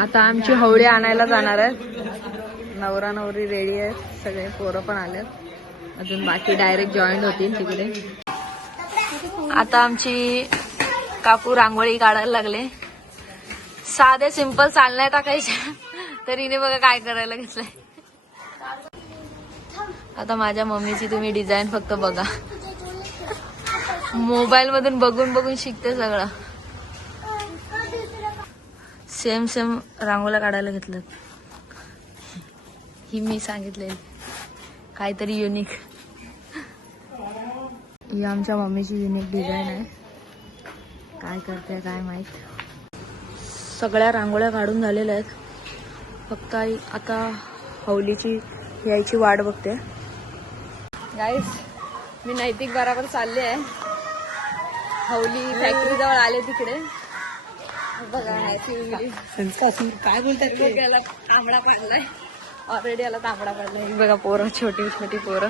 आता आमची हवळी आणायला जाणार आहेत. नवरा नवरी रेडी आहेत, सगळे पोरं पण आलेत. अजून बाकी डायरेक्ट जॉईन होतील तिकडे. आता आमची काकू रांगोळी काढायला लागले. साधे सिंपल चालण्या टाकायच्या तर हिने बघा काय करायला घेतलंय. आता माझ्या मम्मीची तुम्ही डिझाईन फक्त बघा. मोबाईल मधून बघून बघून शिकते सगळं. सेम सेम रांगोळ्या काढायला घेतलं. ही मी सांगितले काहीतरी युनिक. ही आमच्या मम्मीची युनिक डिझाईन आहे. काय करते काय माहित. सगळ्या रांगोळ्या काढून झालेल्या आहेत. फक्त आता हवलीची यायची वाट बघते. गाईस मी नैतिक बराबर चालले आहे. हवली फॅक्टरी जवळ आले तिकडे. बघा काय बोलतात याला तांबडा पडलाय. ऑलरेडी याला तांबडा पडलाय. बघा पोरं, छोटी छोटी पोरं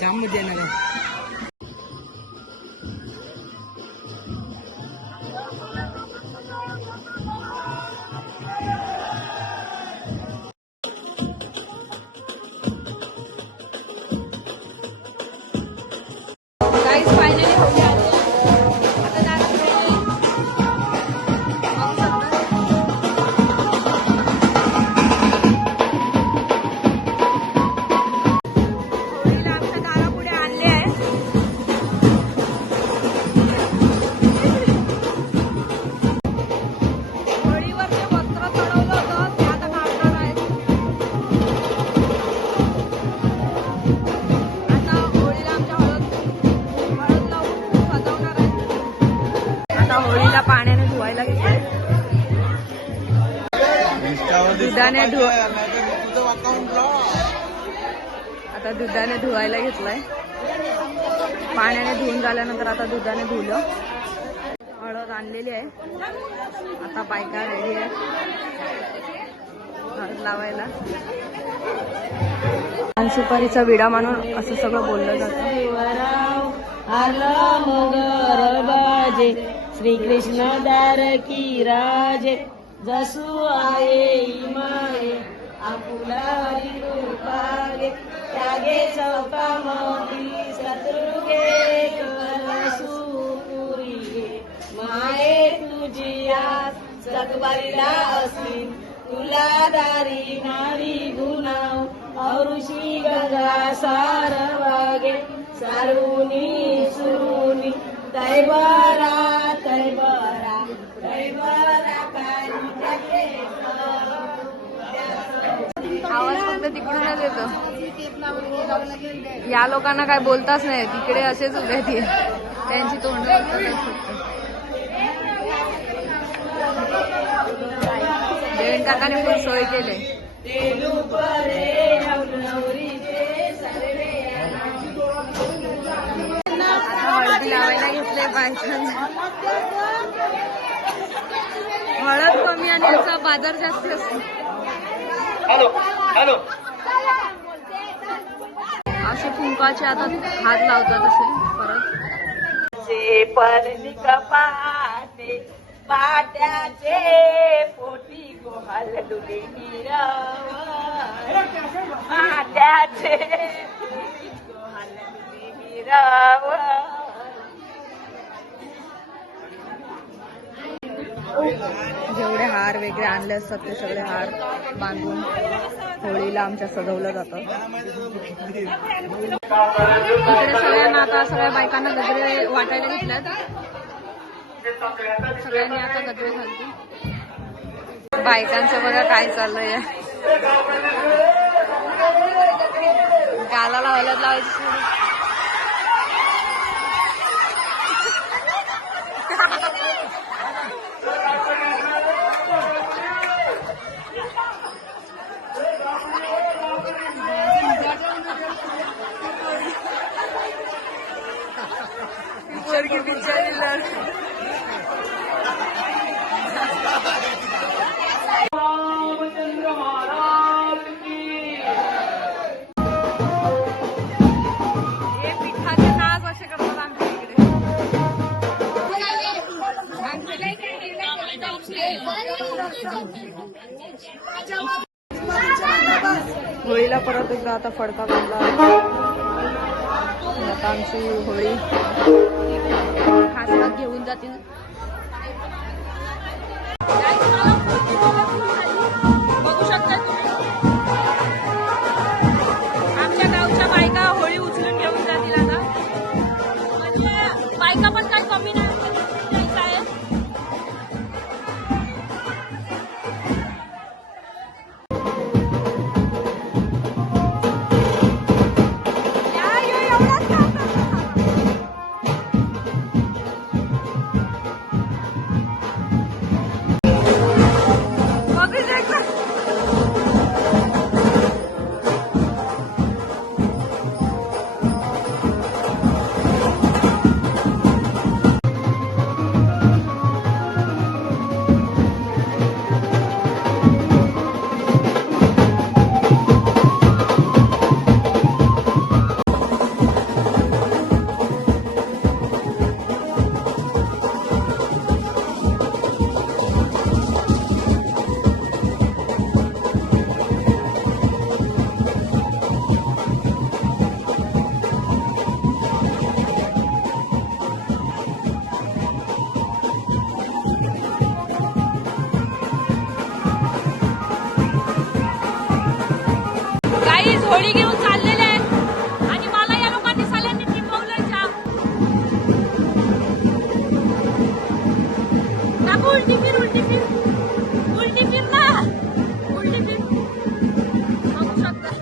जाम मध्ये येणार. फायनली होली आली. आता जाणार होळीला आमच्या दारापुढे आणले आहे. होळीवरचे वस्त्र चढवलं होतं ते आता काढणार आहे. आता होळीला आमच्या हळद लावून सजवणार आहे. आता होळीला पाण्याने धुवायला घेतलंय. दुधाने आता दुधाने धुवायला घेतलंय. पाण्याने धुवून झाल्यानंतर आता दुधाने धुलं. हळद आणलेली आहे. आता बायका रेडी आहे हळद लावायला. आणि सुपारीचा विडा म्हणून असं सगळं बोललं जातं. श्री कृष्ण दार की राजे जसू आहे माये आपुला कृपागे त्यागे चौका मोती शत्रुगे कलसूपुरी माये तुझी आस जगबारीला असीन तुला दारी नारी गुणाव औरुषी गंगा सारवागे सारुनी सुरुनी तैबरा तैबरा तैबरा आवाज फक्त तिकडूनच येतो. या लोकांना काय बोलताच नाही. तिकडे असेच उभे ते त्यांची तोंड देवेन काकाने खूप सोय केले. हळदी लावायला घेतले बायकांना. हळद कमी आणि याचा बाजार जास्त असतो. असे कुंकाचे आता हात लावतात असे परत. कपाटे पाट्याचे पोटी गोहाल डुले पाट्याचे गोहाल डुले जेवढे हार वेगळे आणले असतात ते सगळे हार बांधून होळीला आमच्या सजवलं जातं. इकडे सगळ्यांना आता सगळ्या बायकांना गजरे वाटायला घेतल्यात. सगळ्यांनी आता गजरे घालतील. बायकांचं बघा काय चाललंय. गालाला हळद लावायची. की बिचारी लढ होळीला परत एकदा आता फडका बांधला. आता आमची होळी हातात घेऊन जातील. बघू शकता तुम्ही आमच्या गावच्या बायका होळी उचलून घेऊन जातील आता. म्हणजे बायका पण काही कमी नाही काय. होळी घेऊन चाललेले आहेत आणि मला या लोकांनी सगळ्यांनी टिपवलंय जाम. काकू उलटी फिर उलटी फिर उलटी फिर ना उलटी फिर. बघू शकता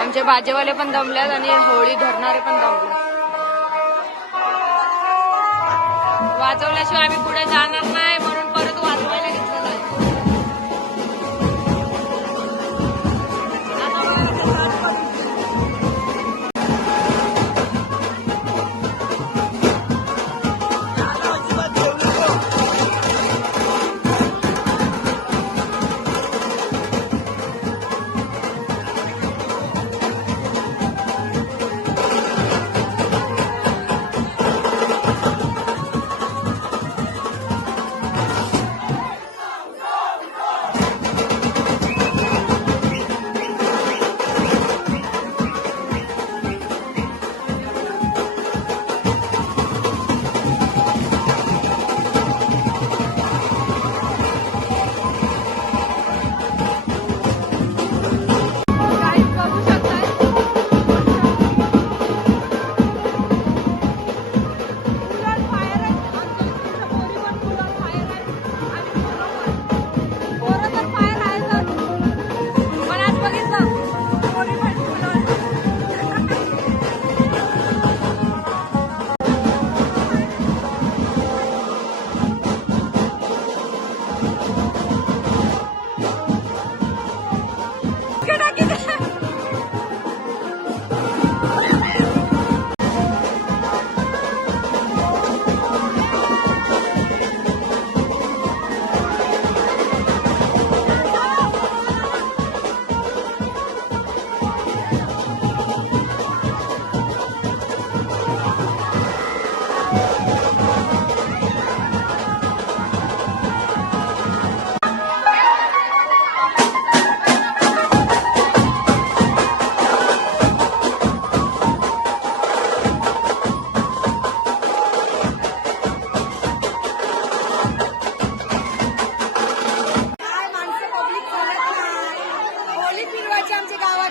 आमचे बाजेवाले पण दमल्यात आणि होळी धरणारे पण दमले. वाजवल्याशिवाय आम्ही पुढे जाणार नाही म्हणून परत वाजवायला घेतलं जाईल.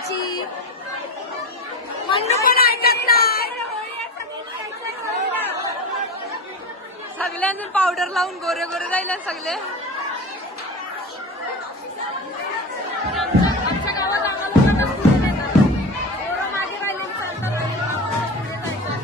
खेळायची. मन्नू पण ऐकत नाही. सगळ्यांनी पावडर लावून गोरे गोरे राहिले सगळे. आमच्या गावात आम्हाला पुढे नेतात. पोरं मागे राहिलेली चालतात आणि आम्हाला पुढे जायचं.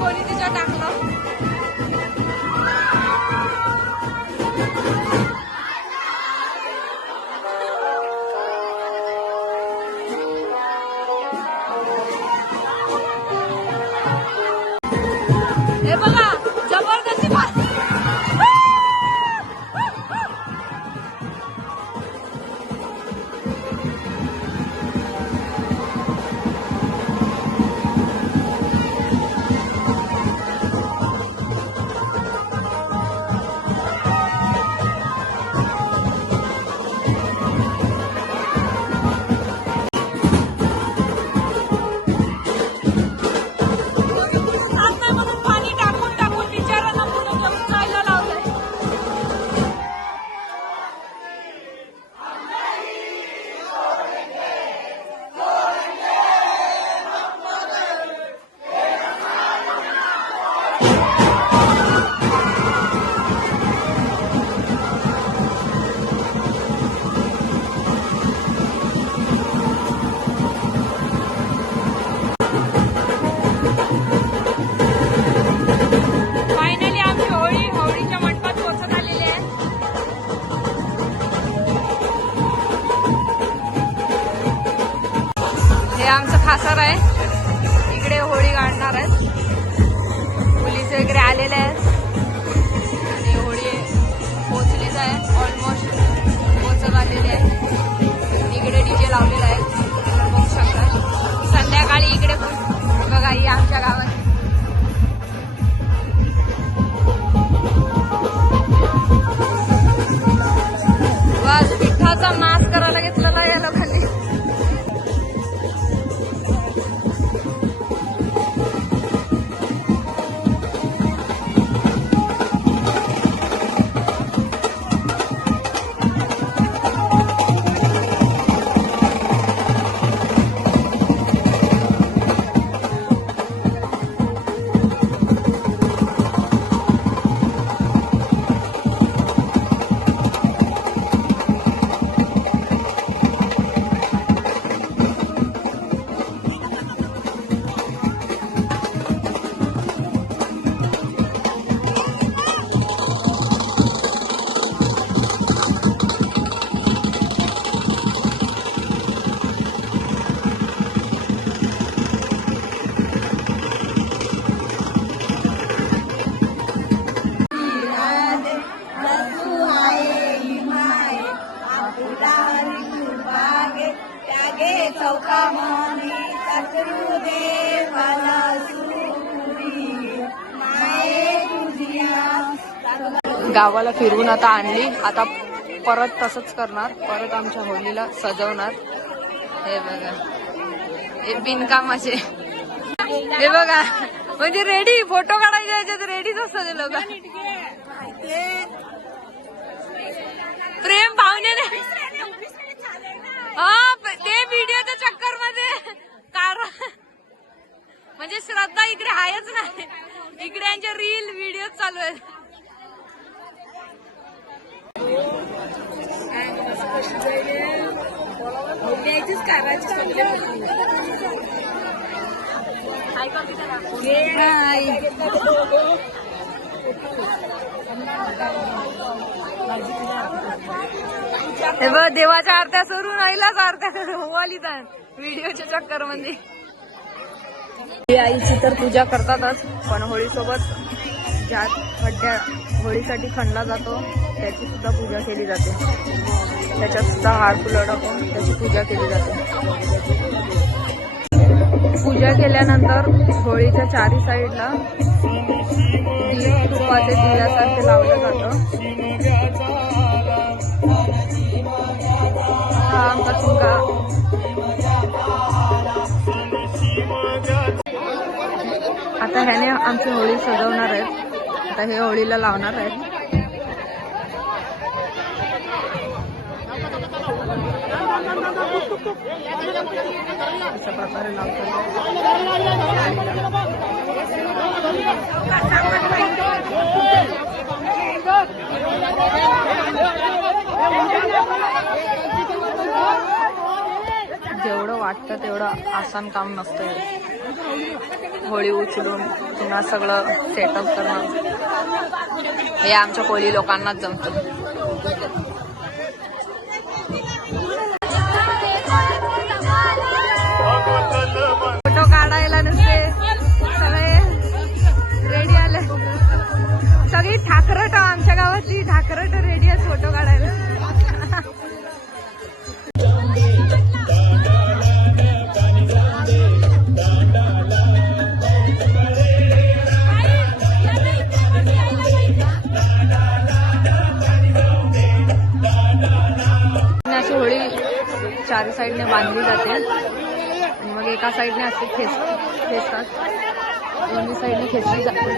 कोणी तिच्या टाकलं. हे बघा जबरदस्ती आमचं खासर आहे. इकडे होळी काढणार आहेत. पोलीस वगैरे आलेले आहेत आणि होळी पोचलीच आहे. ऑलमोस्ट पोचत आलेली आहे. इकडे डीजे लावलेला आहे. बघू शकता. संध्याकाळी इकडे बघा ही आमच्या गावात बस पिठाचा नाच करायला घेतला नाही या लोकांनी. गावाला फिरवून आता आणली, आता परत तसंच करणार, परत आमच्या होळीला सजवणार. हे बघा, हे बिनकामाचे, हे बघा, म्हणजे रेडी फोटो काढायचे याच्यात रेडीच असतात ते लोक. प्रेम भावनेने हा ते व्हिडिओच्या चक्कर मध्ये कारण म्हणजे श्रद्धा इकडे आहेच नाही, इकडे यांचे रील व्हिडिओ चालू आहेत. हे बघ, देवाच्या आरत्या सरून आईलाच आरत्या होवाली तर व्हिडिओच्या चक्कर मध्ये. आईची तर पूजा करतातच, पण होळी सोबत ज्या खड्ड्या होळीसाठी खणला जातो त्याची सुद्धा पूजा केली जाते. त्याच्यात सुद्धा हार फुलं टाकून त्याची पूजा केली जाते. पूजा केल्यानंतर होळीच्या चारी साईडला तुपाचे दिव्यासारखे लावलं जातं. हा आमचा चुंगा. आता ह्याने आमची होळी सजवणार आहेत. आता हे होळीला लावणार आहेत. अशा प्रकारे लावतात. जेवढं वाटतं तेवढं आसान काम नसतं. होळी उचलून पुन्हा सगळं सेटअप करणं हे आमच्या कोळी लोकांनाच जमतं. फोटो काढायला नुसते सगळे रेडी आले. सगळी ठाकरट, आमच्या गावातली ठाकरट रेडी आहे फोटो काढायला. अशी होळी चारी साईडने बांधली जाते आणि मग एका साईडने असे खेचतात, दोन्ही साईडने खेचली जाते.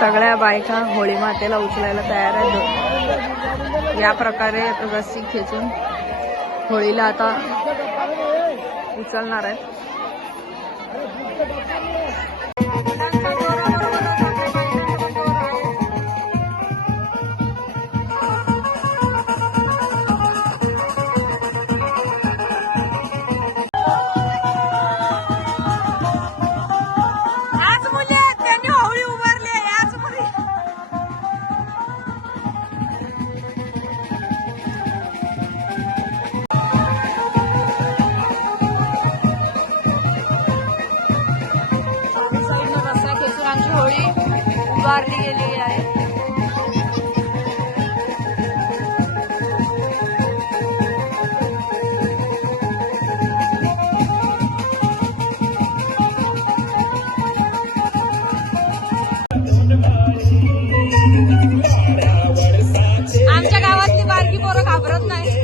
सगळ्या बायका होळी मातेला उचलायला तयार आहेत. या प्रकारे रस्सी खेचून होळीला आता उचलणार आहेत. उभारली गेलेली आहे. आमच्या गावातली बारकी पोरं घाबरत नाही.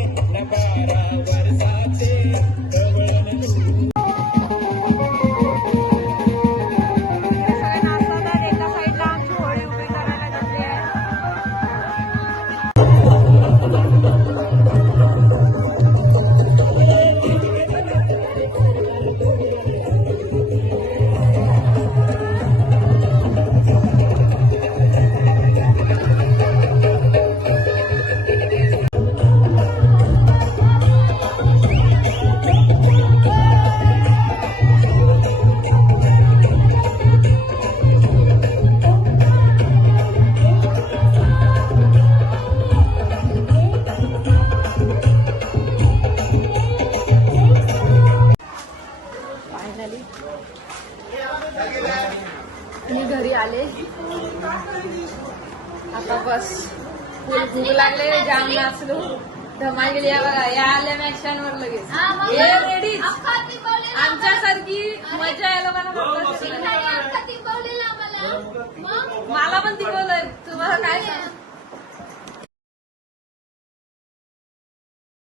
मी घरी आले. आता बस फुल भूक लागले, जाम नाचलो, धमाल या बघा, या आल्या मॅक्शनवर लगेच हे रेडी. आमच्यासारखी मजा यायला मला पण तिकवलंय. तुम्हाला काय सांग